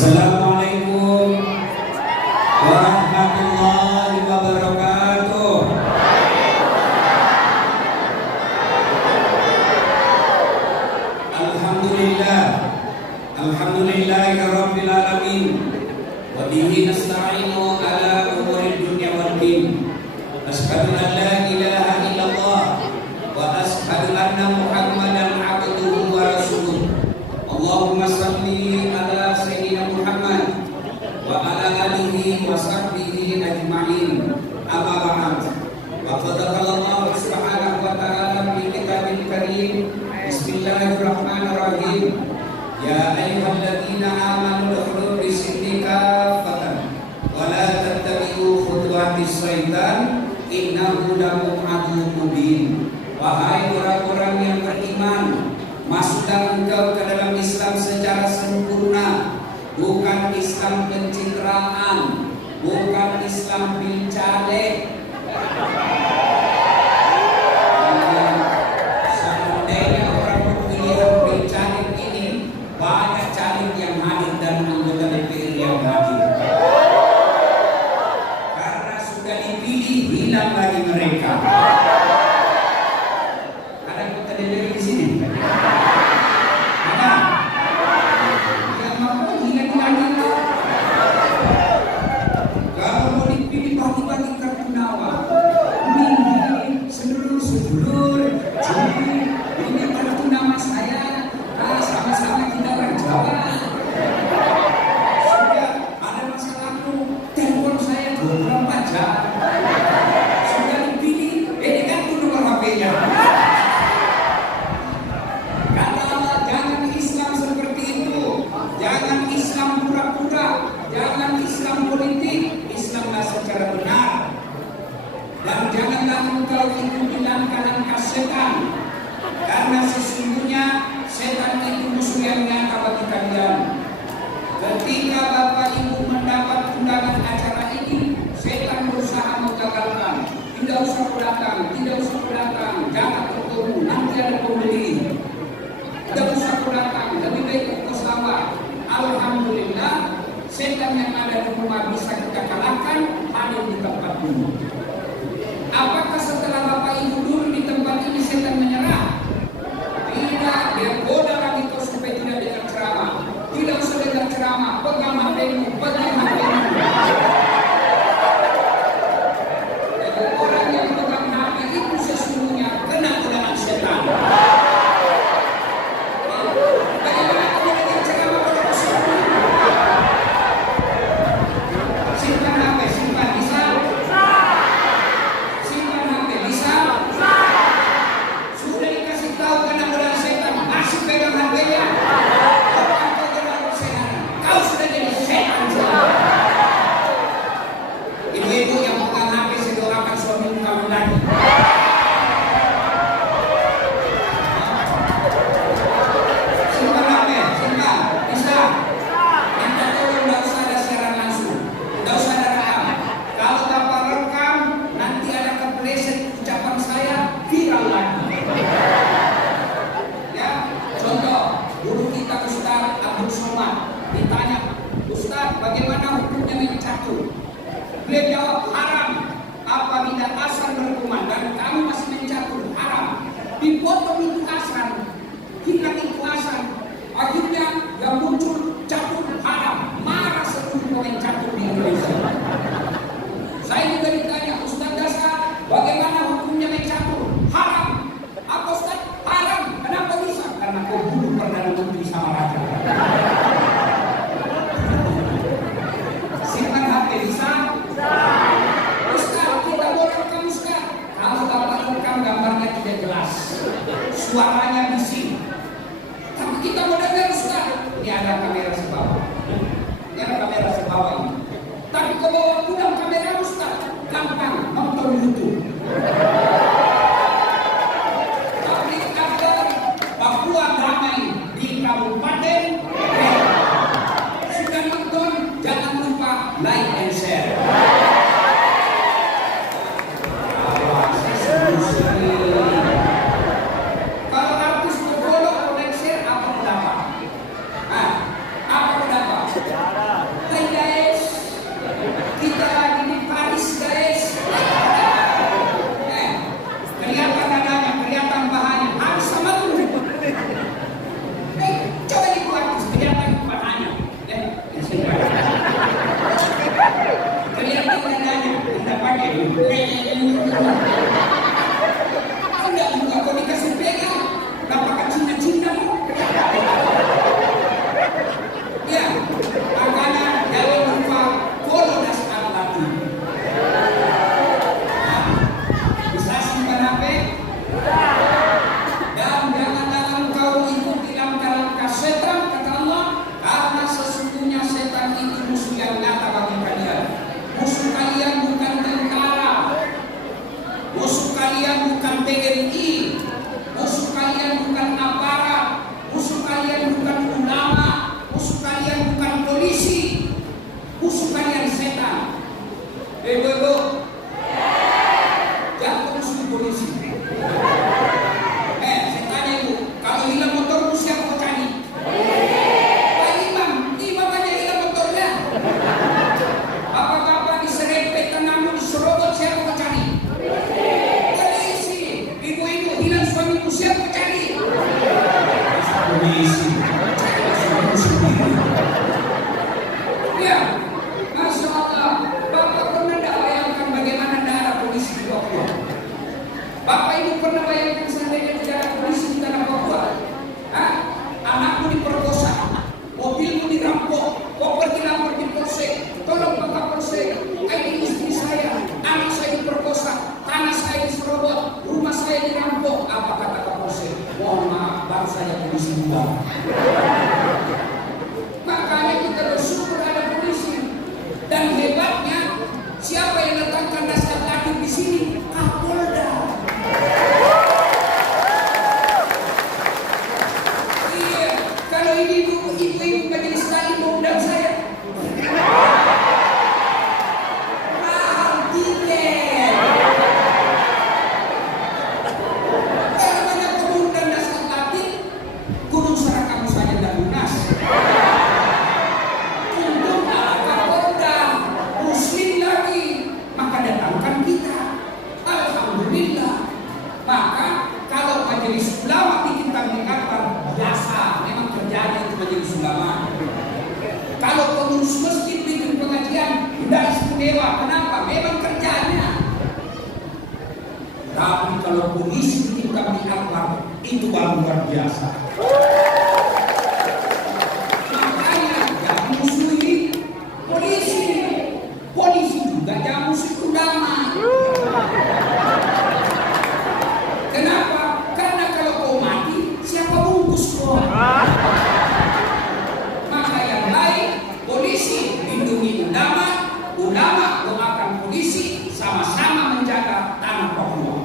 Assalamualaikum warahmatullahi wabarakatuh. Alhamdulillah, alhamdulillahirabbil alamin. Wa bihi nasta'inu ala umurid dunya waddin. Asyhadu an la ilaha illallah wa asyhadu anna Muhammadan abduhu wa rasuluh. Allahumma shalli ala sayyidina Muhammad wa ala alihi wa sahbihi ajma'in. Amma ba'd. Wa qala subhanahu wa ta'ala fi kitabil karim. Bismillahirrahmanirrahim. Ya ayyuhalladzina amanu udkhulu fis silmi kaffatan wa la tattabi'u khutuwatis syaitan innahu lakum aduwwun mubin. Wahai orang-orang yang beriman, masuklah engkau ke dalam Islam secara sempurna, bukan Islam pencitraan, bukan Islam pilcalek. Seandainya orang pemilihan pilcalek ini banyak caleg yang hadir dan anggota DPR yang hadir, karena sudah dipilih hilang lagi mereka. Ada anggota DPR di sini? Karena sesungguhnya setan itu musuh yang nyata bagi kalian. Ketika Bapak Ibu mendapat undangan acara ini, setan berusaha menggagalkan. Tidak usah datang, tidak usah datang, jangan bertemu, nanti ada pembeli. Tidak usah datang, lebih baik ke sawah. Alhamdulillah, setan yang ada di rumah bisa kita kalahkan hadir di tempat ini. Apakah setelah Bapak Ibu dulu di tempat ini setan menyerah? Tidak, dia goda lagi kau supaya tidak dengar ceramah. Tidak usah dengar ceramah, pegang HP-mu, pegang HP-mu. Jadi orang yang pegang HP itu sesungguhnya kena godaan setan. Bagaimana kamu dengar ceramah pada musuhmu? Simpan HP, simpan, bisa? Simpan HP, bisa? Sudah dikasih tahu kena godaan setan, masih pegang HP-nya. Kau sudah jadi setan. Ibu-ibu yang pegang HP, saya doakan suamimu kamu lagi. Simpan HP, simpan, bisa? Minta tolong, tidak usah ada siaran langsung, tidak usah ada rekam. Kalau Bapak rekam, nanti ada kepleset ucapan saya viral lagi. Ya, contoh, guru kita Ustaz Abdul Somad ditanya, Ustaz, bagaimana hukumnya main catur? Beliau jawab, haram. Apabila asal berkuman dan kamu masih main catur, haram. Dipotong itu asal, hilang itu asal. Akhirnya yang muncul catur haram. Marah seluruh pemain catur di Indonesia. Saya juga ditanya, Ustaz Dasar, bagaimana hukumnya main catur? Haram. Apa Ustaz? Haram. Kenapa bisa? Karena kau bunuh Perdana Menteri sama raja. Simpan HP, bisa? Ustaz, kita boleh rekam Ustaz. Kalau Bapak rekam gambarnya tidak jelas, suaranya bising. Tapi kita mau dengar Ustaz. Ini ada kamera sebawah. Ini ada kamera sebawah ini. Tapi kalau bawa pulang kamera Ustaz, gampang nonton YouTube. Tapi ada Papua Damai di Kabupaten. Sudah nonton, jangan lupa like and share. Kalau artis berbolok, like share, apa pendapat? Apa pendapat? musuh kalian setan. Ibu, jangan musuh polisi. Saya tanya ibu, kalau hilang motormu siapa kau cari? Pak Imam, Imam aja hilang motornya. Bapak-bapak diserempet tanganmu diserobot siapa kau cari? Polisi. Ibu-ibu hilang suamimu siapa kau cari? Polisi. Ya, Masya Allah. Bapak pernah tidak bayangkan bagaimana darah polisi di Papua? Bapak ibu pernah bayangkan seandainya tidak ada polisi di tanah Papua? Hah? Anakmu diperkosa, mobilmu dirampok, kau pergi lapor di polsek, tolong Pak Kapolsek, ini istri saya, anak saya diperkosa, tanah saya diserobot, rumah saya dirampok. Apa kata Kapolsek? Mohon maaf, baru saja polisi buang. Makanya kita bersyukur ada polisi. Dan hebatnya, siapa yang letakkan dasar tadi di sini? Kapolda. Iya, kalau ini ibu-ibu majelis taklim mau undang saya. Mahal tiket. Kalau banyak kemudian dasar tadi, gunung Sarakamu saja dan lunas. Untung ada Kapolda, Muslim lagi, maka datangkan kita. Alhamdulillah. Maka kalau majelis ulama bikin tabligh akbar biasa, memang kerjanya itu majelis ulama. Kalau pengurus masjid bikin pengajian, tidak istimewa. Kenapa? Memang kerjanya. Tapi kalau polisi bikin tabligh akbar, itu baru luar biasa. Makanya jangan musuhi polisi. Polisi juga jangan musuhi ulama. Kenapa? Karena kalau kau mati, siapa bungkus kau? Maka yang lain, polisi lindungi ulama, ulama doakan polisi, sama-sama menjaga tanah Papua.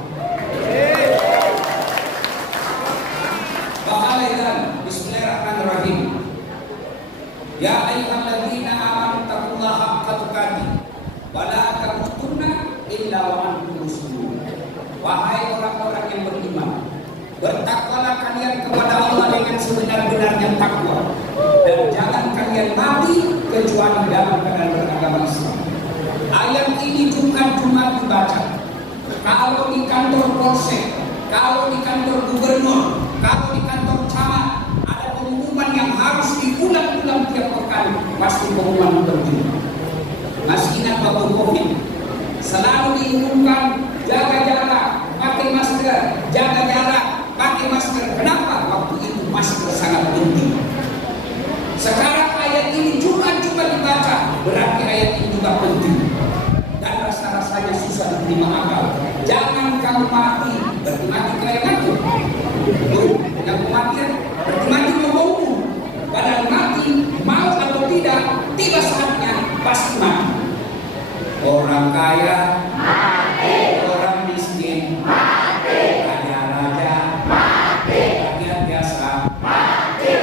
Bakalaidan, Bismillahirrahmanirrahim. Ya ayyuhalladzina amanu taqullaha haqqa tuqatih wa la tamutunna illa wa antum muslimun. Wahai orang-orang yang beriman, bertakwalah kalian kepada Allah dengan sebenar-benarnya takwa, dan jangan kalian mati kecuali dalam keadaan beragama Islam. Ayat ini Jumat dibaca. Kalau di kantor polsek, kalau di kantor gubernur, kalau di kantor camat, ada pengumuman yang harus diulang-ulang tiap pekan, pasti pengumuman terjun. Masih ingat waktu COVID, selalu diumumkan jaga jarak, pakai masker, jaga jarak, pakai masker. Kenapa? Waktu itu masker sangat penting. Sekarang ayat ini Jumat dibaca, berarti ayat ini juga penting. Dan rasa-rasanya susah diterima akal. Jangan kamu mati, berarti mati kayak mati. Yang kematian, berarti mati mau. Padahal mati, mau atau tidak, tiba saatnya pasti mati. Orang kaya mati, orang miskin mati, raja-raja mati, rakyat biasa mati,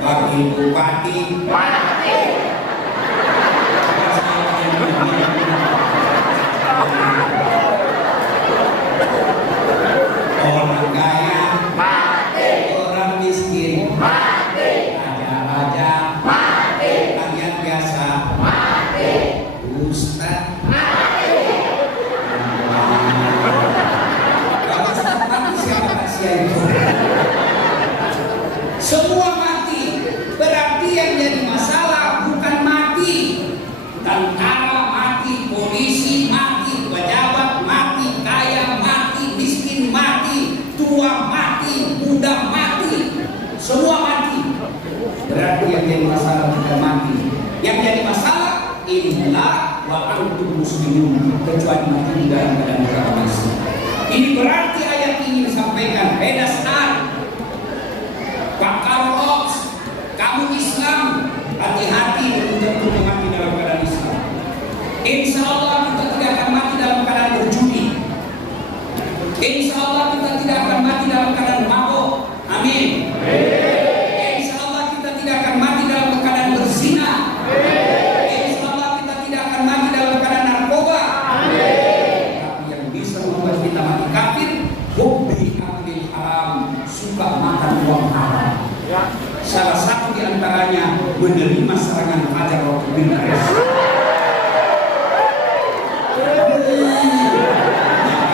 wakil bupati mati. Orang kaya mati, orang miskin mati, raja-raja mati, rakyat biasa mati, Ustaz mati. Kalau Ustaz mati siapa kasihan itu? Semua mati. Berarti yang jadi masalah bukan mati. Tentara mati, polisi mati, pejabat mati, kaya mati, miskin mati, tua mati, muda mati, semua mati. Berarti yang jadi masalah bukan mati. Yang jadi masalah inilah wa antum muslimun, kecuali mati di dalam keadaan beragama Islam. Ini berarti ayat ini disampaikan pada saat Pak Carlos, kamu Islam, hati-hati untuk mati dalam keadaan Islam. Insya Allah kita tidak akan mati dalam keadaan berjudi. Insya Allah kita tidak akan mati dalam keadaan mabuk. Amin. Insya Allah kita tidak akan mati dalam keadaan berzina. katanya menerima serangan fajar waktu pilpres.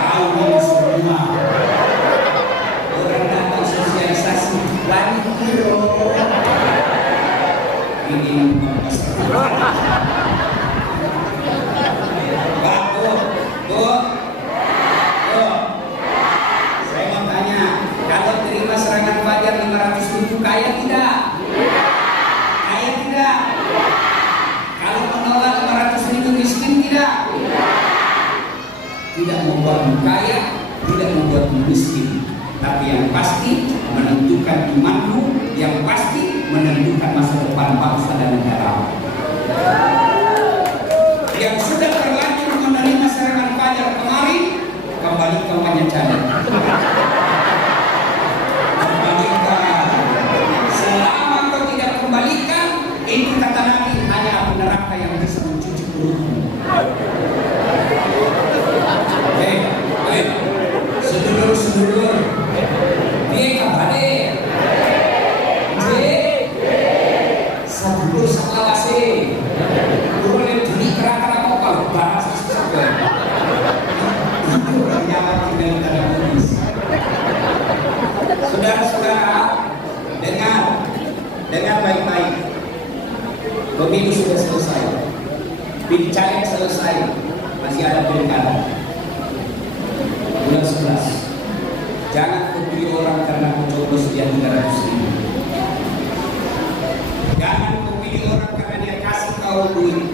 Tahu ini semua. Orang datang sosialisasi lagi kiro. Ini Pak, tuh. Saya mau tanya, kalau terima serangan fajar 500.000 kaya tidak? Kaya tidak? Kalau menolak 500.000 miskin tidak? Tidak membuat kaya, tidak membuat miskin. Tapi yang pasti menentukan imanmu, yang pasti menentukan masa depan bangsa dan negara. Yang sudah terlanjur menerima serangan fajar kemarin, kembali ke Pancasila. Kembalikan. Selama kau tidak kembalikan, itu kata Nabi hanya api neraka yang bisa mencuci perutmu. Sedulur-sedulur, dia kabade, sedulur saklawase, boleh beli kera-kera mau kalau bahasa sesuatu. Itu ternyata tinggal dalam hadis. Saudara-saudara, dengar baik-baik. Pemilu sudah selesai, pilkada selesai, masih ada pilkada. Bulan 11. Jangan pilih orang karena mencoblos dia 300.000. Jangan pilih orang karena dia kasih kau duit.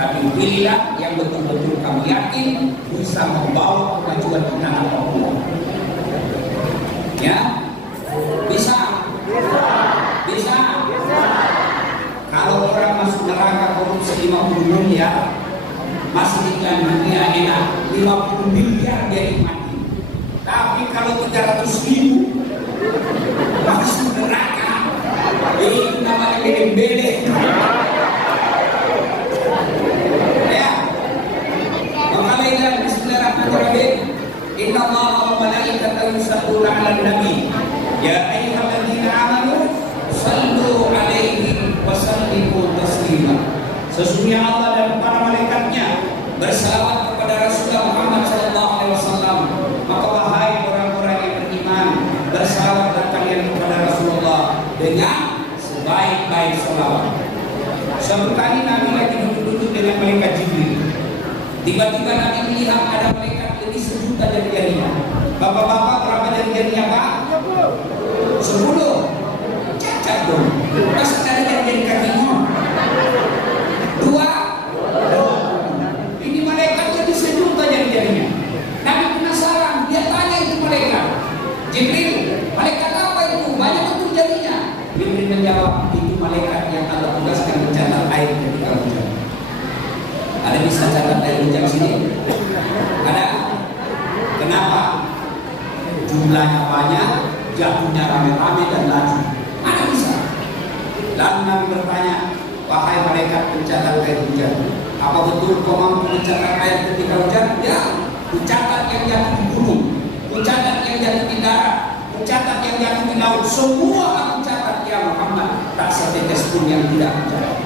Tapi pilihlah yang betul-betul kamu yakin bisa membawa kemajuan di tanah Papua. Ya? Bisa. Kalau orang masuk neraka korupsi 50 miliar, masih iklan dunia enak 50 miliar dia nikmati. Tapi kalau 300.000 masuk neraka, itu namanya bede-bede. Ya, Alhamdulillah, Bismillahirrahmanirrahim. Inna Allah wa malaikatahu yusalluna 'alan nabi. Ya ayyuhalladzina amanu sallu 'alaihi wa sallimu taslima. Sesungguhnya Allah dan para malaikatnya bersalawat kepada Rasulullah Muhammad SAW. Maka wahai orang-orang yang beriman, bersalawatlah kalian kepada Rasulullah dengan sebaik-baik salawat. Suatu kali Nabi lagi duduk-duduk dengan malaikat Jibril. Tiba-tiba Nabi melihat ada malaikat lebih 1.000.000 jari-jarinya. Bapak-bapak berapa jari-jarinya Pak? 10. Cacat dong. Masa ada jari-jari kakinya? 2. Ini malaikat jadi 1.000.000 jari-jarinya. Nabi penasaran, dia tanya itu malaikat. Jibril, malaikat apa itu? Banyak betul jarinya. Jibril menjawab, itu malaikat yang Allah tugaskan mencatat air ketika hujan. Ada bisa catat air hujan sini? Ada? Kenapa? Jumlahnya banyak, jatuhnya rame-rame dan laju. Mana bisa? Lalu Nabi bertanya, wahai malaikat pencatat air hujan, apa betul kau mampu mencatat air ketika hujan? Ya, mencatat yang jatuh di gunung, mencatat yang jatuh di darat, mencatat yang jatuh di laut. Semua aku catat ya Muhammad, tak setetes pun yang tidak mencatat.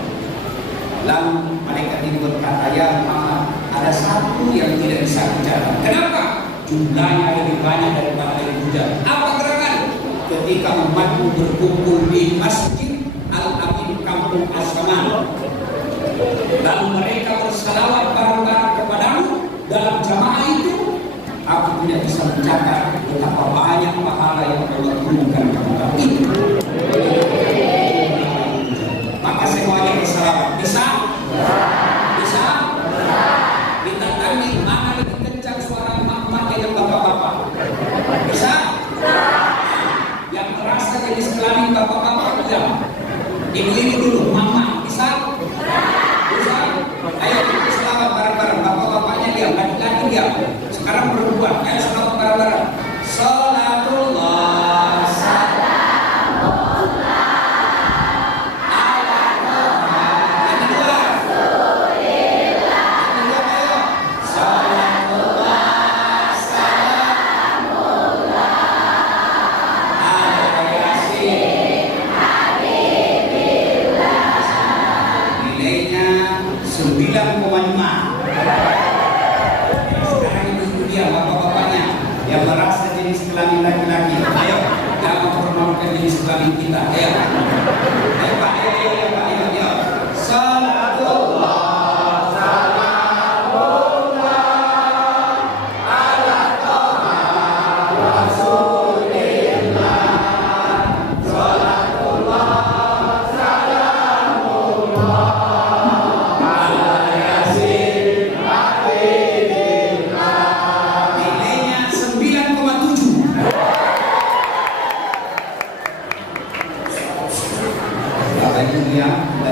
Lalu malaikat ini berkata, ya Muhammad, ada satu yang tidak bisa dicatat. Kenapa? Jumlahnya lebih banyak daripada air hujan. Apa gerangan? Ketika umatmu berkumpul di Masjid Al-Amin Kampung As-Saman, lalu mereka bersalawat bareng-bareng kepadamu dalam jamaah itu, aku tidak bisa mencatat betapa banyak pahala yang Allah turunkan kepada itu. Maka semuanya bersalawat. Bisa? Bisa? Kita tanya mana lebih kencang suara emak-emak dan bapak-bapak. Bisa? Yang terasa jadi sekelamin bapak-bapak diam. Ini dulu, mama. Bisa? Bisa? Ayo kita selawat bareng-bareng. Bapak-bapaknya diam, laki-laki diam. Sekarang perempuan, ayo selawat bareng-bareng. Salatullah salamullah ala Muhammad. Yang kedua, ayo. Salatullah salamullah ala Yasin Habibie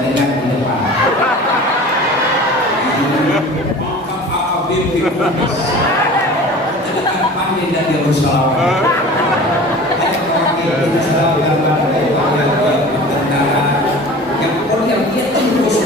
dengar di depan. Maka AKBP terdengar pandai dan dia bersalawat. Kita salawat pada yang orang dia terus.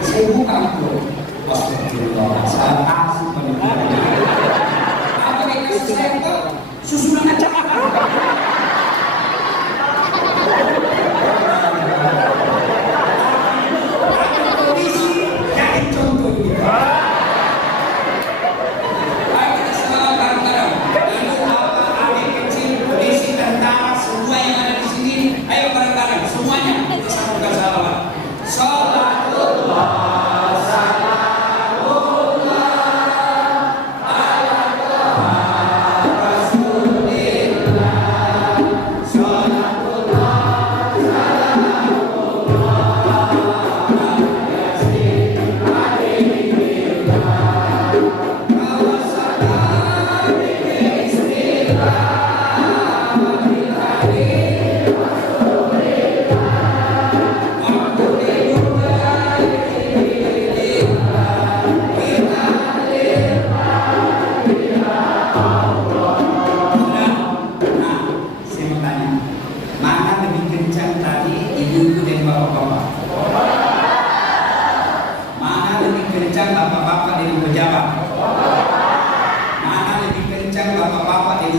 Saya buka itu, astagfirullah, saya kasih pendidikan. Apa yang kasih saya itu susunan aja. Kondisi jadi contoh juga. Ayo kita selamat bareng-bareng. Ibu, bapak, adik kecil, polisi, tentara, semua yang ada di sini. Ayo bareng-bareng semuanya kita sambungkan salawat.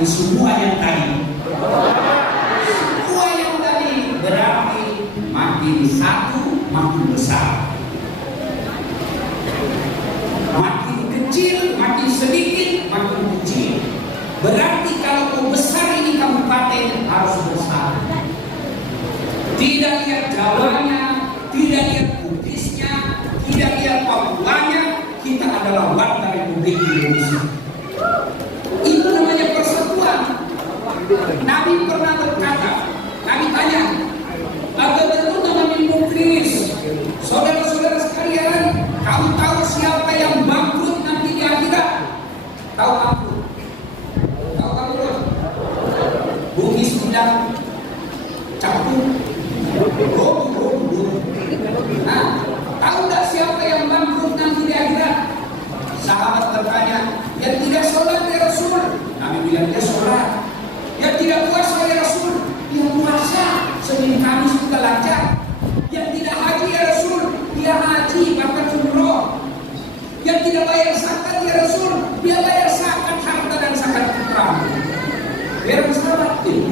Semua yang tadi berarti makin satu makin besar, makin kecil makin sedikit makin kecil. Berarti kalau besar ini kabupaten harus besar, tidak lihat Jawanya, tidak lihat Bugisnya, tidak lihat Papuanya, kita adalah warga Republik Indonesia. Itu namanya persatuan. Nabi pernah berkata, Nabi tanya, agak tentu namanya mukris. Saudara-saudara sekalian, kamu tahu siapa yang bangkrut nanti di akhirat? Tahu aku? Tahu kamu? Bugis bilang campur. Nah, tahu nggak siapa yang bangkrut nanti di akhirat? Sahabat bertanya, yang tidak sholat ya Rasul. Nabi bilang dia sholat. Yang tidak puasa ya Rasul. Dia puasa. Senin Kamis juga lancar. Yang tidak haji ya Rasul. Dia haji bahkan umroh. Yang tidak bayar zakat ya Rasul. Dia bayar zakat harta dan zakat fitrah. Biar sahabat ini.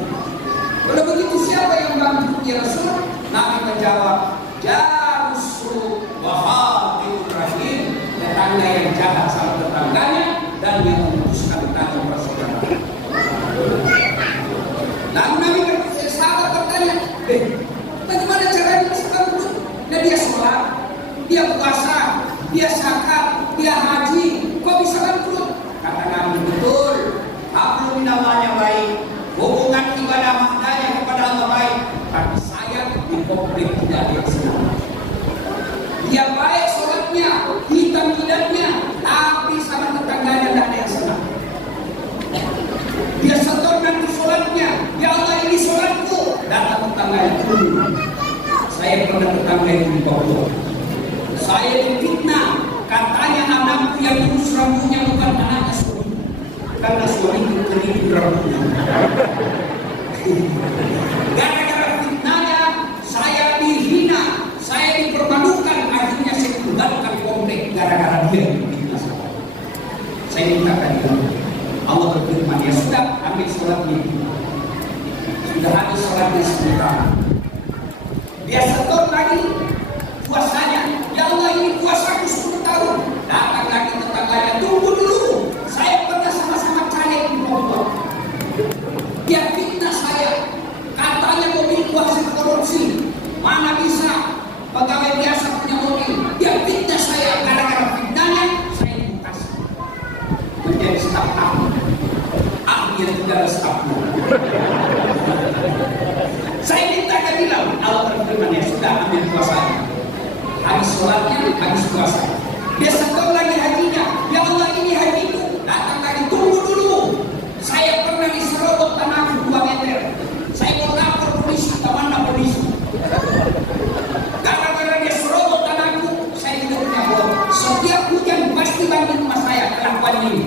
Kalau begitu siapa yang bangkrut ya Rasul? Nabi menjawab, Jarusul Wahabil Rahim. Tetangga yang jahat sama tetangganya dan yang memutuskan tentang persaudaraan. Lalu Nabi sahabat bertanya, bagaimana caranya bisa bangkrut? Nah, dia sholat, dia puasa, dia zakat, dia haji, kok bisa bangkrut? Kata Saya pernah tetangga itu di Papua. Saya difitnah, katanya anakku yang lurus rambutnya bukan anaknya suami, karena suami itu keribu rambutnya. Gara-gara fitnahnya, saya dihina, saya dipermalukan, akhirnya saya tinggalkan komplek gara-gara dia difitnah saya. Saya mintakan dia, Allah berfirman, ya sudah, ambil sholatnya. Sudah habis sholatnya sebentar. Dia setor lagi puasanya. Ya Allah, ini puasaku 10 tahun. Datang lagi tetangganya, tunggu dulu. Saya pernah sama-sama caleg di Papua. Dia fitnah saya. Katanya mobil hasil korupsi. Mana bisa pegawai biasa punya mobil. Dia fitnah saya. Gara-gara fitnahnya, saya dikasih menjadi staf aku. Akhirnya tidak ada stafnya. Saya minta ke bilang, Allah berfirman, ya sudah, ambil puasanya. Habis sholatnya, habis puasa. Dia setor lagi hajinya. Ya Allah, ini hajiku. Datang lagi, tunggu dulu. Saya pernah diserobot tanahku 2 meter. Saya mau lapor polisi, kemana polisi? Gara-gara dia serobot tanahku, saya tidak punya bohong. Setiap hujan pasti bantu rumah saya kelakuan ini.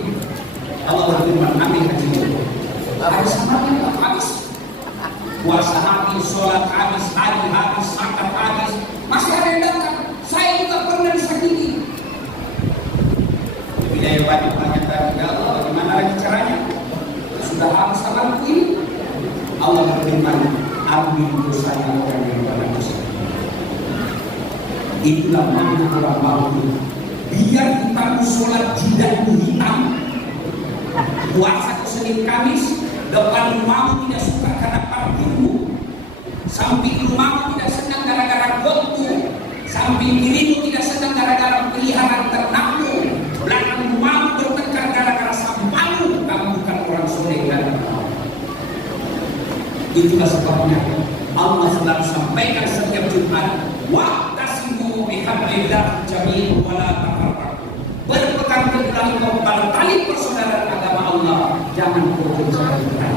Allah berfirman, ambil hajinya. Habis samarnya, habis. Puasa habis, sholat habis, haji habis, zakat habis, masih ada yang datang. Saya juga pernah disakiti. Bila yang banyak tanya, ya Allah, bagaimana lagi caranya? Sudah habis amalku ini. Allah berfirman, ambil dosanya orang yang berdosa. Itulah makna orang mampu. Biar kita sholat jidatmu hitam. Puasa ke Senin Kamis, depan rumahmu tidak suka karena parkirmu, samping rumahmu tidak senang gara-gara gotmu, samping dirimu tidak senang gara-gara peliharaan ternakmu, belakang rumahmu bertengkar gara-gara sampahmu. Kamu bukan orang soleh dan itulah sebabnya Allah selalu sampaikan setiap Jumat, wa'tasimu bihablillah jami'an wa la tafarraqu. Berpegang teguhlah engkau pada tali persaudaraan agama Allah, jangan kau bercerai-berai.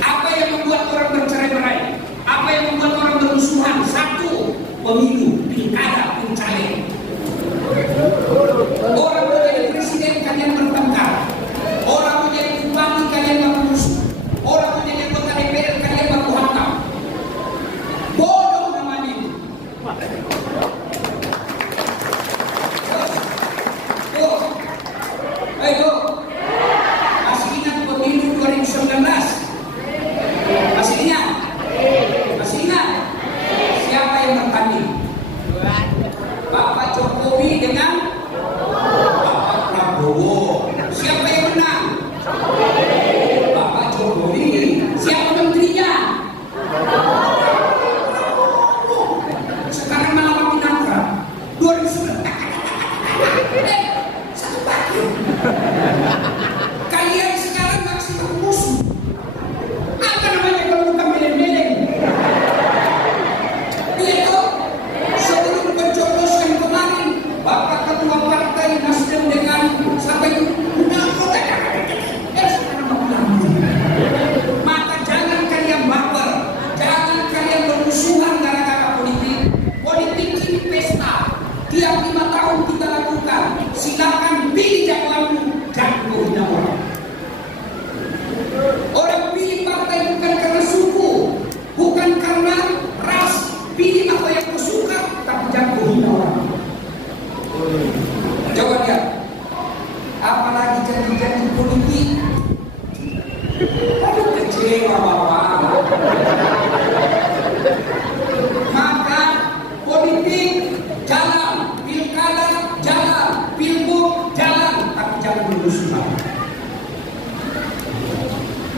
Apa yang membuat orang bercerai-berai? Apa yang membuat orang bermusuhan? Satu, pemilu, pilkada, pencalek. Orang mau jadi presiden, kalian bertengkar. Orang mau jadi bupati, kalian bermusuh. Orang mau jadi anggota DPR, kalian baku hantam. Bodoh namanya itu. Ayo, masih ingat pemilu 2019? Masih ingat? Masih ingat? Siapa yang bertanding? Bapak Jokowi dengan Bapak Prabowo. Siapa yang menang? Bapak Jokowi. Siapa menterinya? Sekarang malah makin akrab. 2019. Satu pagi. Kalian sekarang masih bermusuh. Apa namanya kalau bukan meleng-meleng? Itu sebelum pencoblosan kemarin, Bapak Ketua Partai Nasdem dengan sampai sekarang maka jangan kalian baper, jangan kalian bermusuhan gara-gara politik. Politik ini pesta. Tiap 5 tahun kita lakukan. Silakan pilih jagoanmu, jangan menghina orang. Orang pilih partai bukan karena suku, bukan karena ras. Pilih apa yang kau suka, tapi jangan menghina orang. Coba lihat, apalagi janji-janji politik. Aduh, kecewa Bapak. Maka politik jalan, pilkada jalan, pilgub jalan, tapi jangan bermusuhan.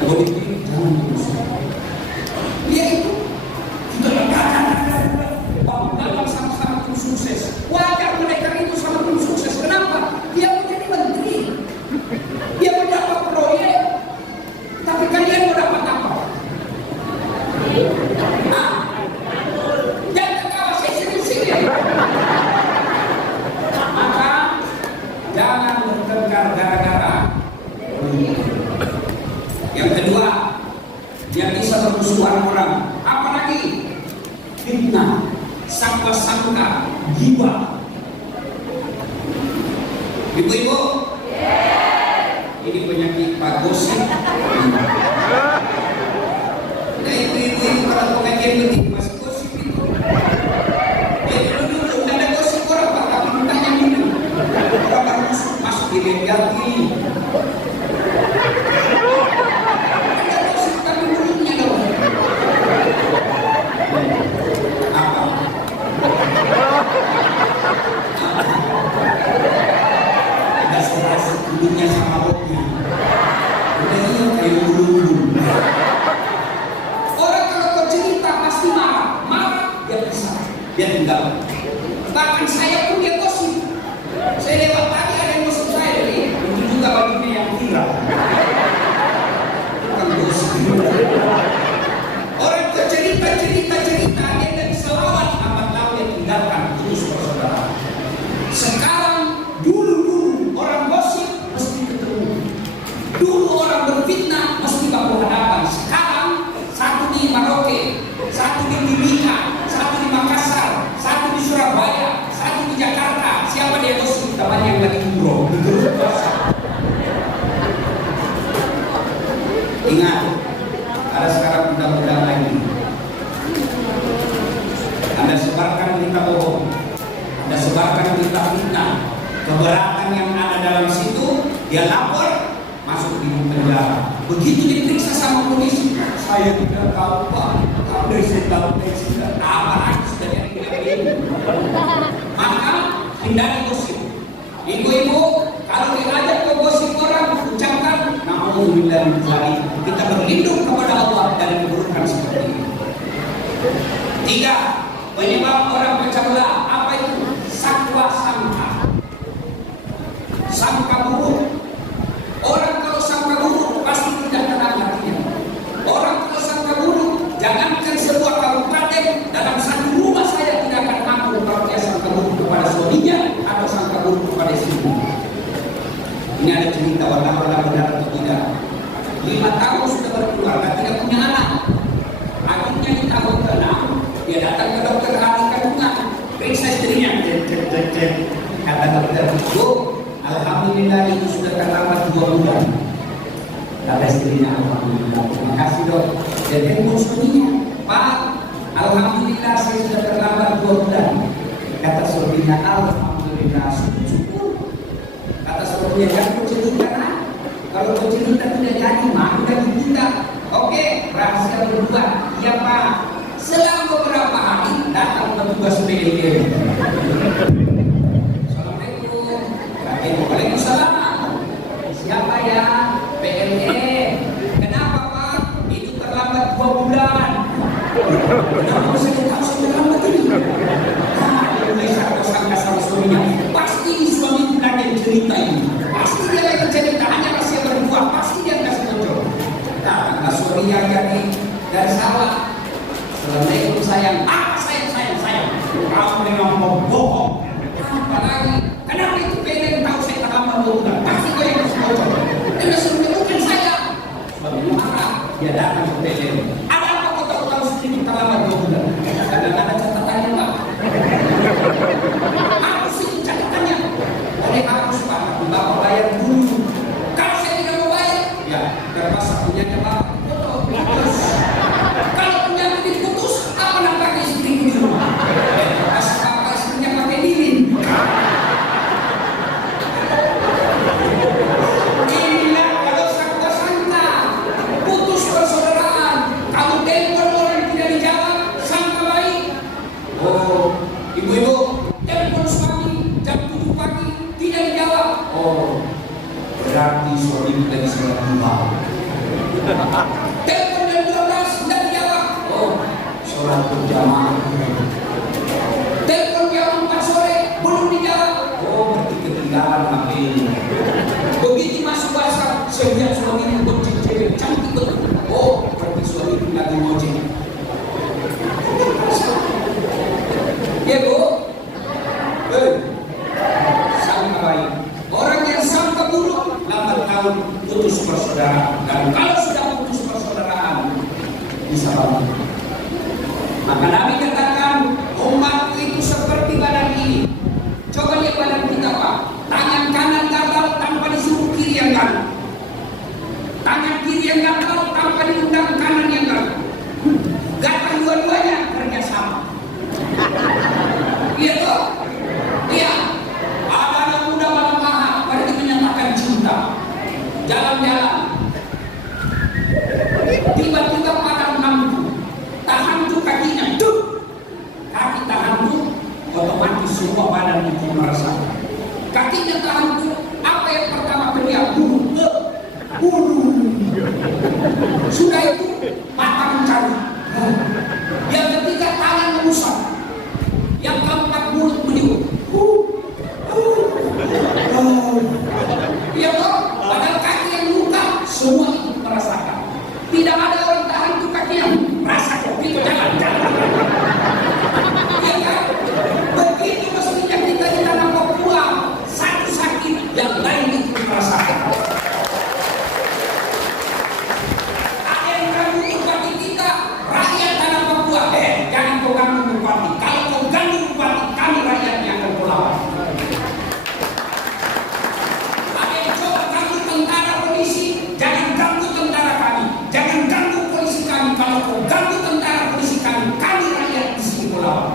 Politik jangan bermusuhan. Dia itu kita katakan dalam sama-sama tim sukses. Wajar mereka itu sama tim sukses. Kenapa? Dia menjadi menteri, dia mendapat proyek, tapi kalian mau dapat apa? Jangan ketawa, saya serius-serius. Maka jangan bertengkar gara-gara. Yang kedua, yang bisa bermusuhan orang. Apalagi fitnah, sangka-sangka, gibah. Ibu-ibu, ini penyakit Pak Gosip. Nah, ibu-ibu kalau pengajian begini masih gosip itu. Ya dulu ada gosip orang Pak, tapi mintanya dulu. Orang baru masuk di legati. Ada gosip tapi mulutnya dong. Apa? Ada serasa kulitnya sama roknya. Udah iya kayak bulu-bulu. Orang kalau kau cerita pasti marah dia bisa, dia tinggal. Bahkan saya pun dia gosip. Saya lewat tadi ada yang gosip saya ini, itu juga bajunya yang viral. Bukan gosip. Orang itu cerita dia dan selawat amat lalu dia tinggalkan terus saudara. Sekarang dulu orang gosip mesti ketemu. Dulu orang berfitnah mesti baku hadapan. Sekarang satu di Maroke, satu di Timika, satu di Makassar, satu di Surabaya, satu di Jakarta. Siapa dia gosip? Namanya yang lagi umroh. Ingat, ada sekarang undang-undang lagi. Anda sebarkan berita bohong, Anda sebarkan berita fitnah, keberatan yang ada dalam situ, dia lapor, masuk di penjara. Begitu diperiksa sama polisi, saya tidak tahu Pak, kalau dari saya tahu dari saya apa lagi sudah jadi. Maka hindari gosip. Ibu-ibu, kalau diajak ke gosip orang, ucapkan na'udzubillah min dzalik. Kita berlindung kepada Allah dari keburukan seperti ini. 3. Penyebab orang pecah belah. Apa itu? Sakwa sangka. Sangka buruk. Orang kalau sangka buruk pasti tidak tenang hatinya. Orang kalau sangka buruk, jangankan sebuah kabupaten, dalam satu rumah saya tidak akan mampu kalau dia sangka buruk kepada suaminya atau sangka buruk kepada istrinya. Ini ada cerita walau benar atau tidak. 5 tahun sudah berkeluarga, tidak punya anak. Akhirnya di tahun ke-6 dia datang ke dokter ahli kandungan, periksa istrinya. Kata dokter itu, alhamdulillah itu sudah terlambat 2 bulan. Kata istrinya, alhamdulillah, terima kasih dok. Dan telepon suaminya, Pak, alhamdulillah saya sudah terlambat 2 bulan. Kata suaminya, alhamdulillah, syukur. Kata suaminya, jangan cerita. Kalau kau cerita tidak jadi, mah udah kita. Oke, rahasia berdua. Ya Pak, selang beberapa hari datang petugas PLN. Assalamualaikum. Waalaikumsalam. Siapa ya? PLN. Kenapa Pak? Itu terlambat 2 bulan. Kenapa saya tahu saya terlambat ini? Mulai saya sangka sama suaminya. Pasti suami bukan yang cerita ini. Pasti dia lagi cerita hanya masih berdua. Pasti dia kasih muncul. Nah, suami yang jadi dari sawah. Assalamualaikum sayang. Sayang. Kamu memang membohong. Apa lagi? Kenapa itu PLN tahu saya terlambat 2 bulan? Pasti dia yang kasih muncul. Dia suruh menyebutkan saya. Suami marah. Dia datang ke PLN. Ada apa kau tahu sedikit terlambat 2 bulan? Karena ada catatannya Pak. Harus itu catatannya. Oleh harus Pak, Bapak bayar dulu. Kalau saya tidak mau bayar, ya terpaksa punya Bapak putus. Kalau punya diputus, apa nampaknya istriku di rumah? Terpaksa Bapak istrinya pakai lilin. Inilah kalau sangka-sangka putus persaudaraan. Kamu telepon orang tidak dijawab, sangka baik. Oh, ibu-ibu, telepon suami jam 7 pagi tidak dijawab. Oh, berarti suami lagi sholat duha. Telepon jam 12 tidak dijawab. Oh, sholat berjamaah. Telepon jam 4 sore belum dijawab. Oh, berarti ketinggalan HP. Begitu masuk WhatsApp, saya lihat suami bonceng cewek cantik betul. Oh, berarti suami lagi bonceng. Ya Bu, sangka baik. Orang yang sangka buruk, lambat tahun putus persaudaraan. Dan kalau sudah putus persaudaraan, bisa bangun. Maka Nabi katakan, yang gagal tanpa diundang kanan yang gagal. Gagal dua-duanya kerjasama. Iya toh? Iya. Ada anak muda malam mahal berarti menyatakan cinta. Jalan-jalan. Tiba-tiba padam lampu. Tahan tuh kakinya. Tuh. Kaki tahan tuh. Otomatis semua badan itu merasakan. Kakinya tahan tuh. Apa yang pertama beliau? Bulu. Sudah itu mata mencari. Yang ketiga tangan mengusap. Yang keempat mulut meniup. Iya toh? Padahal kaki yang luka semua itu merasakan. Tidak ada orang tahan tuh kakinya. Rasa kok itu jangan. Iya kan? Begitu mestinya kita di tanah Papua. Satu sakit yang lain itu merasakan. Ada yang ganggu bupati kita, rakyat tanah Papua. Jangan kau ganggu bupati. Kalau kau ganggu bupati, kami rakyatnya akan melawan. Ada yang coba ganggu tentara polisi, jangan ganggu tentara kami. Jangan ganggu polisi kami. Kalau kau ganggu tentara polisi kami rakyat di sini melawan.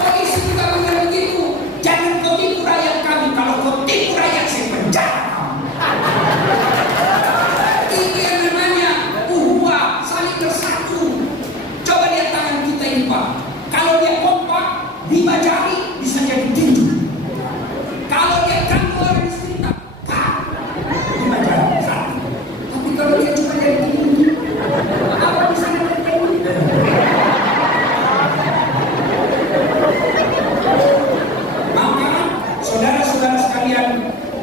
Polisi juga begitu. Jangan kau tipu rakyat kami. Kalau kau tipu rakyat, saya penjara kamu. Ini yang namanya uhuah, saling bersatu. Coba lihat tangan kita ini Pak. Kalau dia kompak, 5 jari bisa jadi tinju. Kalau dia ganggu orang istri, 5 jari satu. Tapi kalau dia cuma jadi tinju, apa bisa jadi tinju? Maka saudara-saudara sekalian,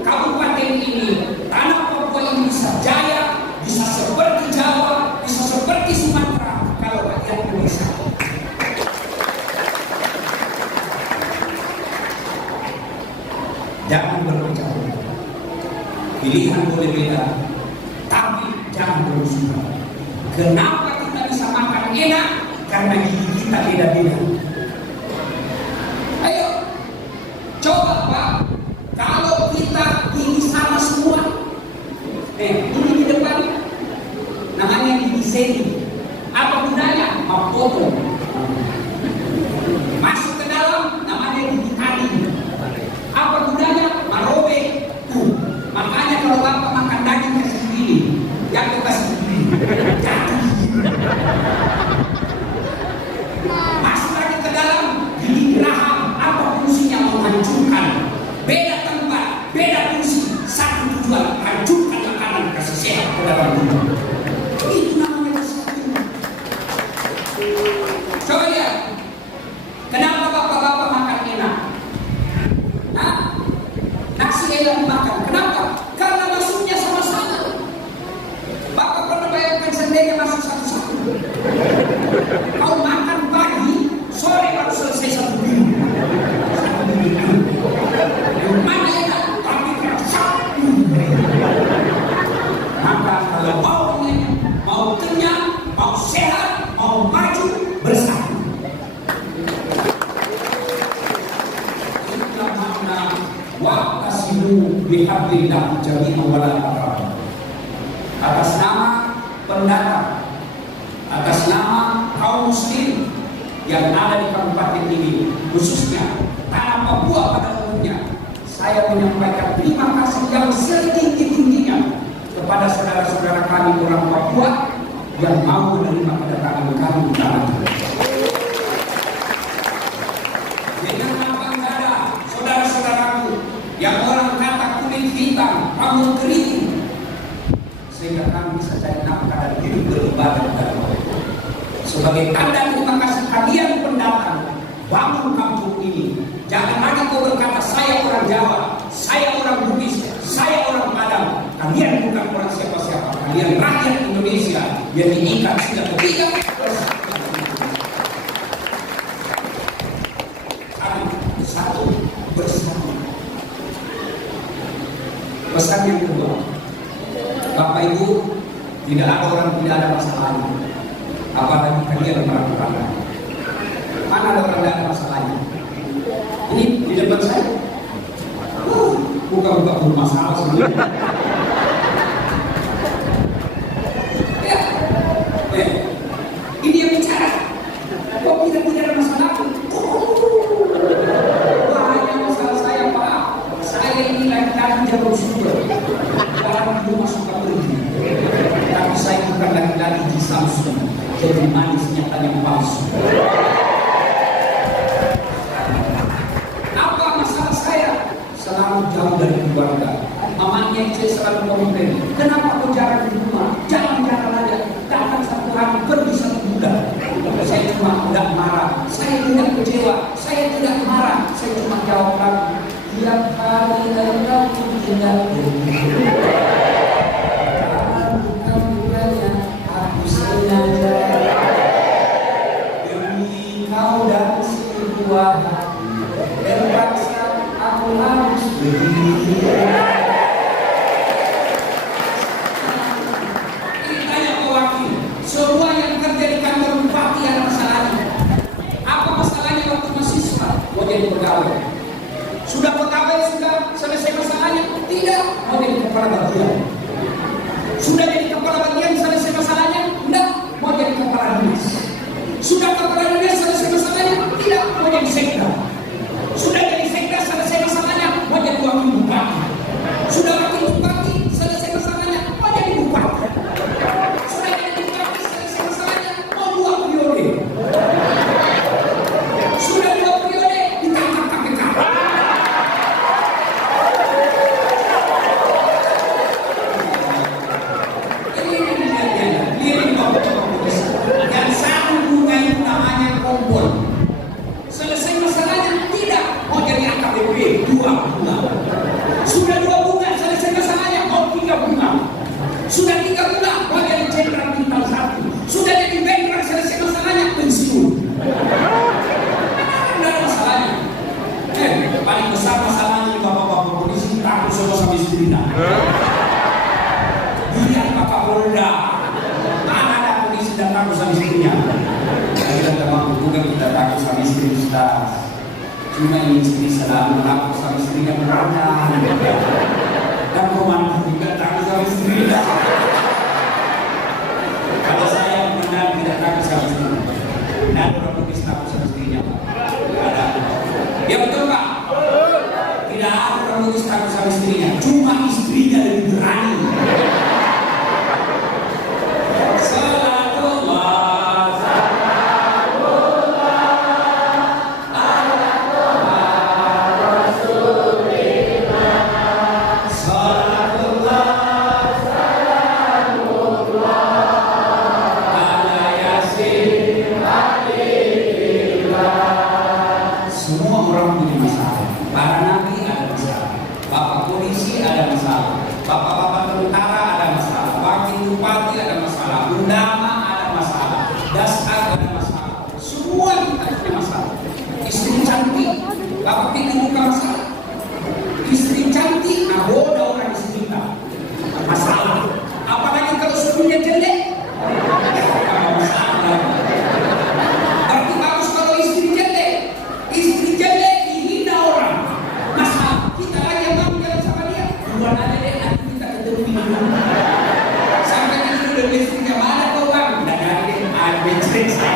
kabupaten ini, tanah Papua ini bisa jaya, bisa seperti Jawa, bisa seperti Sumatera kalau rakyat Indonesia. Jangan berbicara. Pilihan boleh beda, tapi jangan berbicara. Kenapa kita bisa makan enak? Karena gigi kita beda-beda. Ayo, coba Pak, kalau kita gigi sama semua, ini di depan, namanya gigi seni. Apa gunanya? Mau potong. Masuk ke dalam, namanya gigi taring. Apa gunanya? Marobek. Makanya kalau Bapak makan daging kasih begini, jangan kasih begini. Jatuh. Masuk lagi ke dalam, gigi geraham. Apa fungsinya? Menghancurkan. Beda tempat, beda fungsi. Satu tujuan, hancurkan makanan kasih sehat ke dalam tubuh. Itu namanya kesehatan. Coba lihat. Kenapa bapak-bapak makan enak? Nasi enak makan. Kenapa? Karena masuknya sama-sama. Bapak pernah bayangkan seandainya masuk satu-satu. Kau makan pagi, sore baru selesai satu minggu. Mana enak? Tapi kerasa. Maka kalau mau kenyang, mau sehat, mau maju, bersatu. Itulah makna wa'tasimu bihablillah jami'an wa la tafarraqu. Atas nama pendatang, atas nama kaum muslim yang ada di kabupaten ini, khususnya tanah Papua pada umumnya, saya menyampaikan terima kasih yang setinggi-tingginya kepada saudara-saudara kami orang Papua yang mau menerima kedatangan kami di tanah ini. Dengan lapang dada, saudara-saudaraku yang orang kata kulit hitam, rambut keriting, sehingga kami bisa cari nafkah dan hidup beribadah kepada Allah. Sebagai tanda terima kasih kalian pendatang, bangun kampung ini. Jangan lagi kau berkata saya orang Jawa, saya orang Bugis, saya orang Padang. Kalian bukan orang siapa-siapa. Kalian rakyat Indonesia yang diikat sudah ketiga. Kami satu bersama. Pesan yang kedua, Bapak Ibu, tidak ada orang tidak ada masalahnya. Apalagi kalian melakukan. Mana ada orang tidak ada masalahnya? Ini di depan saya. Bukan masalah sebenarnya. saya selalu komplain, kenapa kau jalan di rumah? Jalan-jalan aja, datang satu hari, pergi satu bulan. Saya cuma tidak marah, saya tidak kecewa, saya tidak marah, saya cuma jawab lagi, tiap hari engkau tinggal bukan bukannya aku sengaja demi kau dan sebuah hati terpaksa aku harus begini. Ini tanya ke wakil, semua yang kerja di kantor bupati ada masalahnya. Apa masalahnya waktu mahasiswa? Mau jadi pegawai. Sudah pegawai, sudah selesai masalahnya? Tidak, mau jadi kepala bagian. Sudah jadi kepala bagian, selesai masalahnya? Tidak, mau jadi kepala dinas. Sudah kepala dinas, selesai masalahnya? Tidak, mau jadi sekda. Sudah jadi sekda, selesai masalahnya? Mau jadi wakil bupati. Sudah wakil bupati, selesai masalahnya? Mau jadi bupati. Sudah jadi bupati, selesai masalahnya? Mau 2 periode. Sudah 2 periode, ditangkap KPK. Yang satu bunga itu namanya kompol. Selesai masalahnya? Tidak, mau jadi AKBP 2 bunga. Sudah 2 bunga, selesai masalahnya? Mau 3 bunga. Sudah 3 bunga, mau jadi jenderal bintang 1. Sudah jadi bintang, selesai masalahnya? Pensiun. Tidak ada masalahnya. Paling besar masalahnya bapak-bapak polisi takut sama istrinya. Dia Pak Polda. Mana ada polisi dan takut sama istrinya? Kita tidak mampu juga kita takut sama istri kita. Cuma ini istri selalu takut sama istrinya berada. Dan pemandu juga takut sama istrinya. Kalau saya benar tidak takut sama istrinya. Dan orang polisi takut sama istrinya. Ada. Ya betul Pak? Tidak ada orang polisi takut sama istrinya. Cuma istrinya lebih berani. Semua orang punya masalah. Para nabi ada masalah, bapak polisi ada masalah, bapak-bapak tentara ada masalah, wakil bupati ada masalah, ulama ada masalah, dasar ada masalah. Semua kita punya masalah. Istri cantik, bapak pikir bukan masalah. Istri cantik, nahoda orang istri kita masalah. Apalagi kalau suaminya jelek, masalah. Berarti bagus kalau istri jelek. Istri jelek dihina orang. Masalah. Kita lagi yang mau jalan sama dia. Bukan aja deh, nanti kita ketemu dulu. Sampai itu udah istrinya mana kau bang? Tidak ada yang saya.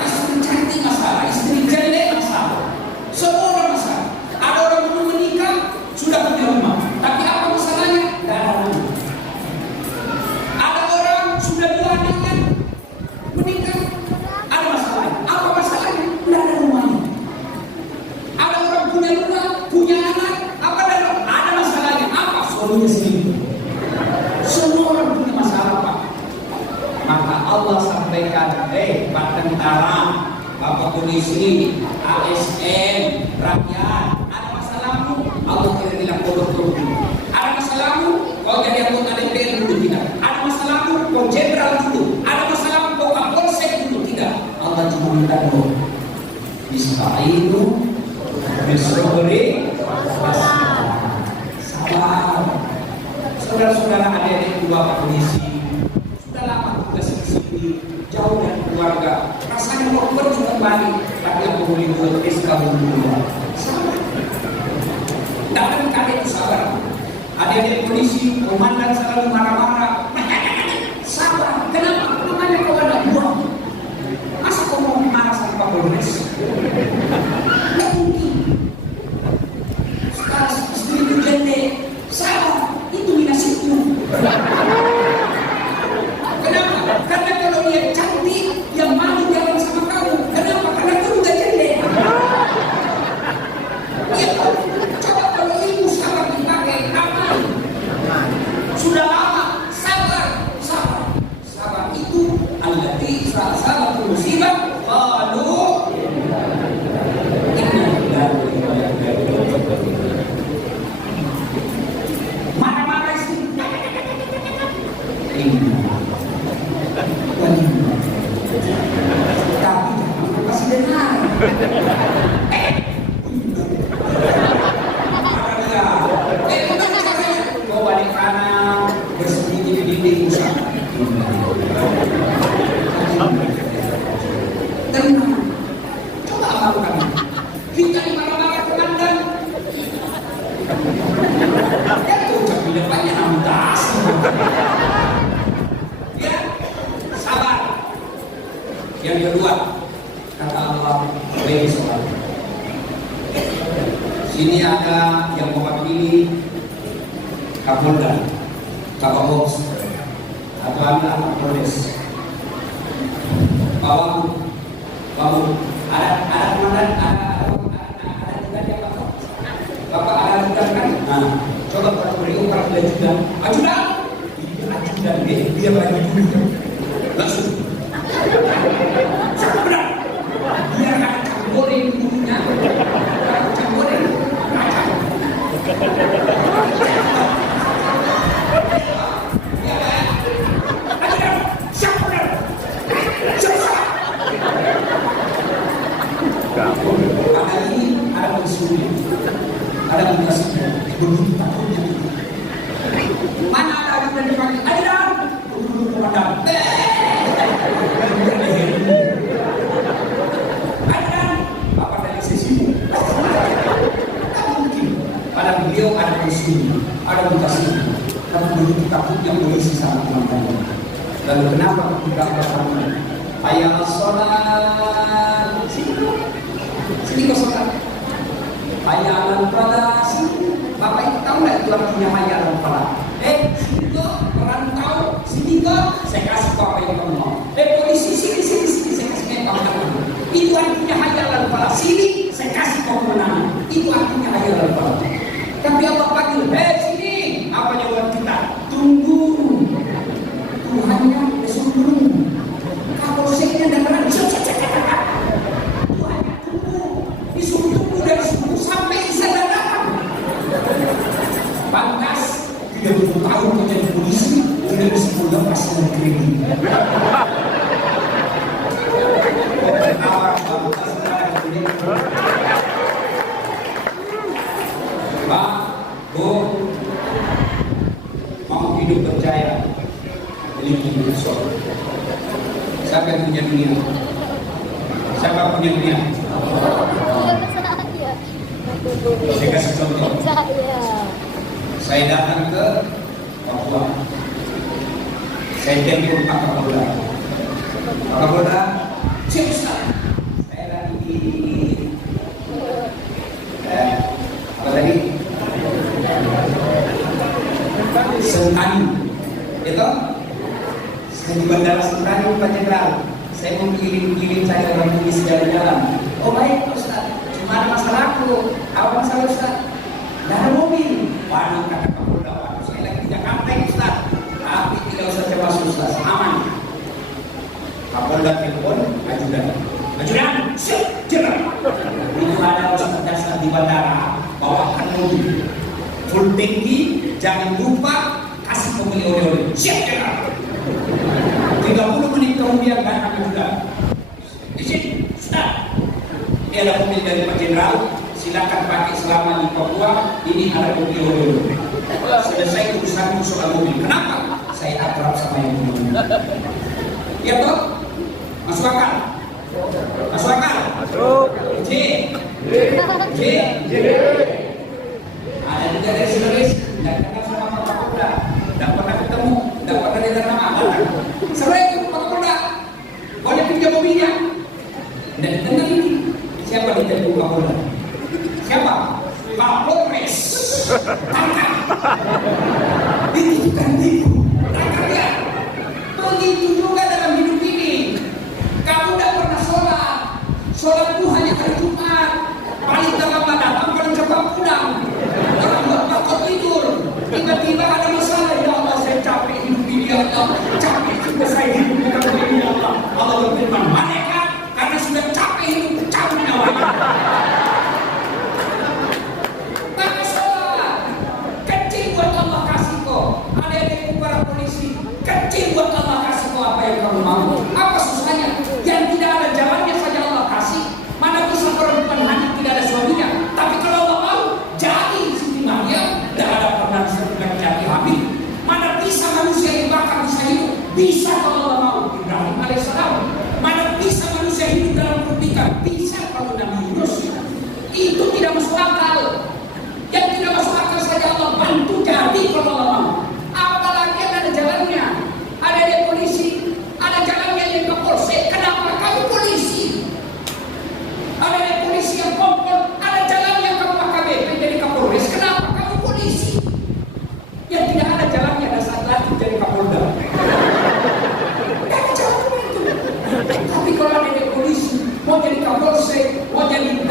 Istri cantik masalah, istri jelek masalah. Semua orang masalah. Ada orang belum menikah sudah punya rumah. Tapi apa masalahnya? Tidak ada rumah. Ada orang sudah 2 anaknya menikah. Ada masalah. Apa masalahnya? Tidak ada rumahnya. Ada orang punya rumah, punya anak. Apa ada masalahnya? Apa? Suaminya sendiri. Semua orang punya masalah Pak. Maka Allah sampaikan, Pak tentara, Bapak polisi, ASN, rakyat, ada masalahmu? Allah tidak bilang kodok-kodok dulu. Ada masalahmu? Kau jadi anggota DPR dulu tidak. Ada masalahmu? Kau jenderal dulu. Ada masalahmu? Kau kapolsek dulu tidak. Allah cuma minta doa. Bismillahirrahmanirrahim. Sabar. Saudara-saudara adik-adik Bapak polisi, sudah lama tugas di sini, jauh dari keluarga. Rasanya mau pergi kembali, tapi aku boleh buat SK dulu. Sabar. Datang kali itu sabar. Adik-adik polisi, komandan selalu marah-marah. Sabar. Kenapa? Namanya kau ada buang. Masa kau mau marah sama Pak Polres? Tidak mungkin. Sekarang istri itu jelek. Salah. Itu minus itu. Kenapa? Karena kalau dia cantik, yang mau jalan sama kamu. Kenapa? Karena kamu udah jelek. Ya, coba kalau ilmu sabar dipakai, aman. Ini. Tapi jangan kasih dengar. Kau balik kanan bersembunyi di dinding usaha. Tenang. Coba lakukan. Kita dimana-mana komandan. Itu tapi depannya amdas. Ya, sabar. Yang kedua, kata Allah, beri sholat. Sini ada yang mewakili Kapolda, Kapolres, atau anda Kapolres. Bapak, ada komandan, ada tugas ya Bapak. Bapak ada tugas kan? Nah, coba kalau beri ukuran ajudan, ajudan dia bagi dulu, langsung. Benar, biar ada campurin dulunya, campurin. Ada ini, ada musuhnya, ada musuhnya, begitu takutnya. Mana ada yang dipanggil? Ada komandan. Ada apa dari sisi? Tak mungkin. Pada beliau ada musuhnya, ada musuhnya. Tapi begitu takutnya polisi sama teman-teman. Lalu kenapa tidak bersama? Ayat sholat. Sini kau sholat. Hayalan pada sini. Bapak itu tahu nggak itu artinya hayalan pada? Sini kau orang tahu. Sini kau saya kasih kau apa yang kamu mau. Polisi sini saya kasih kau apa. Itu artinya hayalan pada. Sini saya kasih kau kemenangan. Itu artinya hayalan pada. Tapi Allah panggil, sini. Apa jawaban kita? Tunggu. Tuhannya besok dulu. Kalau saya dengar Bangkas tidak perlu tahu menjadi polisi, tidak bisa punya pasangan kredit. Pak, Bu, mau hidup berjaya, memiliki musuh. Siapa yang punya dunia? Siapa punya dunia? Saya kasih contoh. Saya datang ke Papua. Saya telepon Pak Kapolda. Pak Kapolda, siap Ustaz. Saya lagi di apa tadi? Sentani. Itu? Saya di Bandara Sentani, Pak Jenderal. Saya mau kirim saya orang Bugis jalan-jalan. Oh baik Ustaz, cuma ada masalahku. Apa masalah Ustaz? Tidak ada mobil. Waduh, kata Kapolda, waduh saya lagi di Jakarta Ustaz. Tapi tidak usah cemas Ustaz, aman. Kapolda telepon, ajudan, siap, jalan. Itu ada Ustaz dasar di bandara, bawakan mobil full tanki, jangan lupa kasih pembeli oleh-oleh. Siap, jalan. 30 menit kemudian datang ajudan. Di sini, Ustaz. Ini ada mobil dari Pak Jenderal. Silakan pakai selama di Papua. Ini ada mobil dulu. Selesai urusan soal mobil. Kenapa? Saya akrab sama yang ini. Ya toh? Masuk akal? Masuk akal? Masuk. J. Ada juga dari Sulawesi. Tidak kenal sama Pak Kapolda. Tidak pernah ketemu. Tidak pernah dengar nama. Assalamualaikum Pak Kapolda. Boleh pinjam mobilnya? Tidak dengar ini. Siapa di telepon Kapolda? Siapa? Kapolres. Tangkap. Itu kan itu. Tangkap ya. Begitu juga dalam hidup ini. Kamu tidak pernah sholat. Sholatmu hanya hari Jumat. Paling terlambat datang, paling cepat pulang. Orang bakal tidur. Tiba-tiba ada masalah. Ya Allah, saya capek hidup ini. Ya Allah, capek juga saya hidup ini. Ya Allah, Allah berfirman, mereka karena sudah capek hidup, cabut nyawanya. Kecil buat Allah kasih kok. Ada yang para polisi kecil.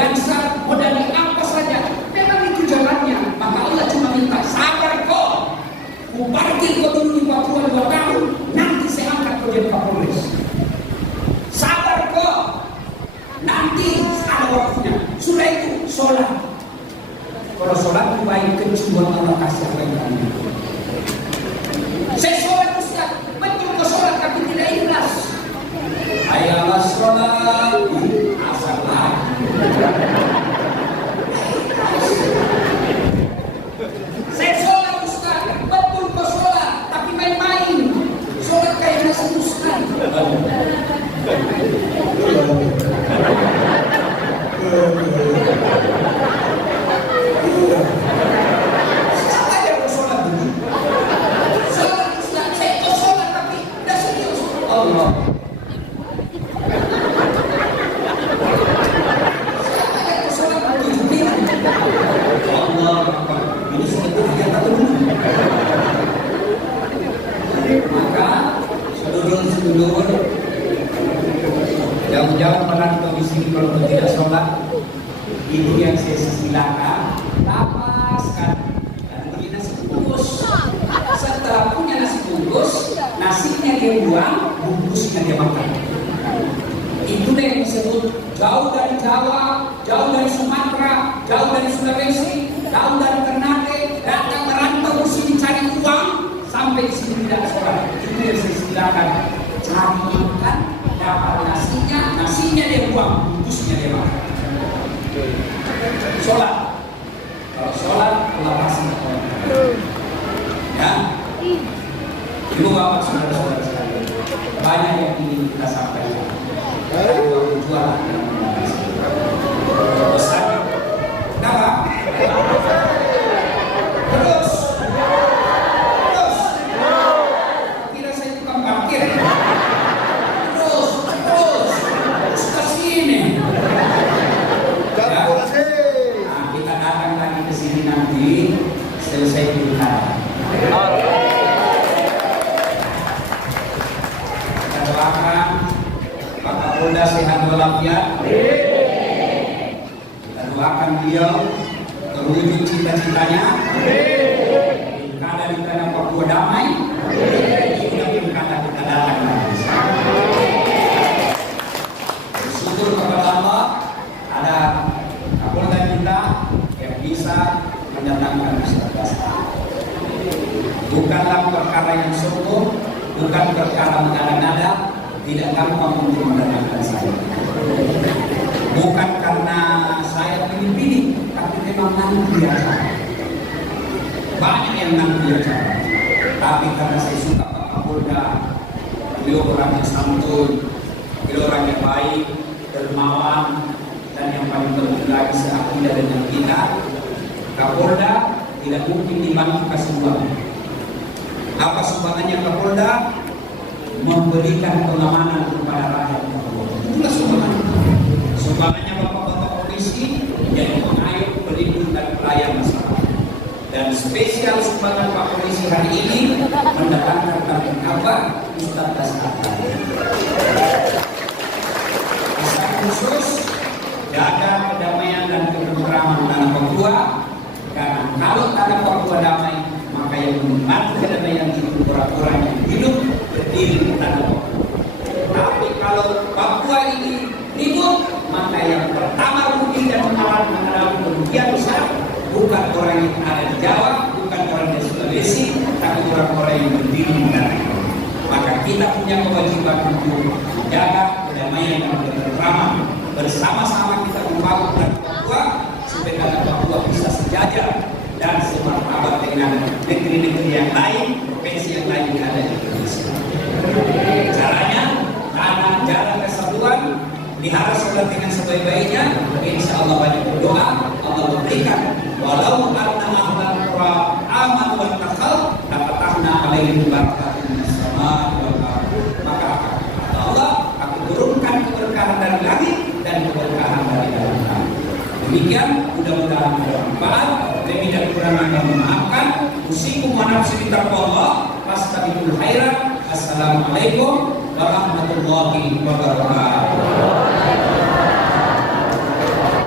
dansa, modalnya apa saja. Memang itu jalannya. Maka Allah cuma minta sabar kok. Ku parkir kau dulu di Papua 2 tahun, nanti saya angkat kau jadi Kapolres. Sabar kok. Nanti ada waktunya. Sudah itu sholat. Kalau sholat itu baik kecuali Allah kasih apa yang kami. Saya sholat Ustaz, betul kau sholat tapi tidak ikhlas. Ayalah sholat, asal lagi. Saya sholat Ustaz, betul kau sholat tapi main-main. Sholat kayak nasi Ustaz. Jauh-jauh merantau di sini kalau tidak sholat, itu yang saya silakan. Lapaskan dan beli nasi bungkus. Setelah punya nasi bungkus, nasinya dia buang, bungkusnya dia makan. Itu yang disebut jauh dari Jawa, jauh dari Sumatera, jauh dari Sulawesi, jauh dari Ternate, datang merantau di sini cari uang sampai di sini tidak sholat. Itu yang saya silakan. Cari makan, dapat nasinya dia buang, bungkusnya dia makan. Sholat, kalau sholat Allah pasti ya. Ibu bapak saudara-saudara sekalian, banyak yang ingin kita sampaikan. Jualan besar, kenapa? Terus, kira saya tukang parkir. Kita datang lagi ke sini nanti selesai pilkada. Kita doakan Pak Kapolda sehat walafiat. Kita doakan beliau terwujud cita-citanya. Pilkada di tanah Papua damai. Kita pilkada kita datang lagi. Bersyukur kepada Allah ada Kapolda kita yang bisa mendatangkan kecerdasan. Bukanlah perkara yang sombong, bukan perkara mengada-ngada, tidak gampang untuk mendatangkan saya. Bukan karena saya pilih-pilih, tapi memang nanti acara. Banyak yang nanti acara. Tapi karena saya suka Pak Kapolda, beliau orang yang santun, beliau orang yang baik, dermawan, dan yang paling penting lagi seakidah dengan kita. Kapolda tidak mungkin dibantu kasih uang. Apa sumbangannya Kapolda? Memberikan pengamanan kepada rakyat Papua. Itulah sumbangannya. Sumbangannya bapak-bapak polisi yang mengayuh, pelindung dan pelayan masyarakat. Dan spesial sumbangan Pak Polisi hari ini mendatangkan tabung kabar Ustaz Dasata. Kisah khusus jaga kedamaian dan ketentraman tanah Papua, karena kalau tanah Papua damai, maka yang membantu kedamaian itu orang-orang yang hidup berdiri di tanah Papua. Tapi kalau Papua ini ribut, maka yang pertama rugi dan mengalami kerugian besar bukan orang yang ada di Jawa, bukan orang di Sulawesi, tapi orang-orang yang berdiri di tanah. Maka kita punya kewajiban untuk menjaga kedamaian dan ketentraman. Bersama-sama kita membangun tanah Papua supaya tanah Papua bisa sejajar dan semartabat dengan negeri-negeri yang lain, provinsi yang lain yang ada di Indonesia. Caranya, tanah jalan kesatuan, dihara sholat dengan sebaik-baiknya, insya Allah banyak berdoa, Allah berikan. Walau anna ahlan qura amanu wa taqaw, lafatahna alaihim barakatun minas samaa'i wal ardh. Maka Allah akan turunkan keberkahan dari langit dan keberkahan dari dalam tanah. Demikian, mudah-mudahan bermanfaat. Demi dan kurang yang memaafkan. Usikum wa nafsi bitaqwallah. Fastabiqul khairat. Assalamualaikum warahmatullahi wabarakatuh.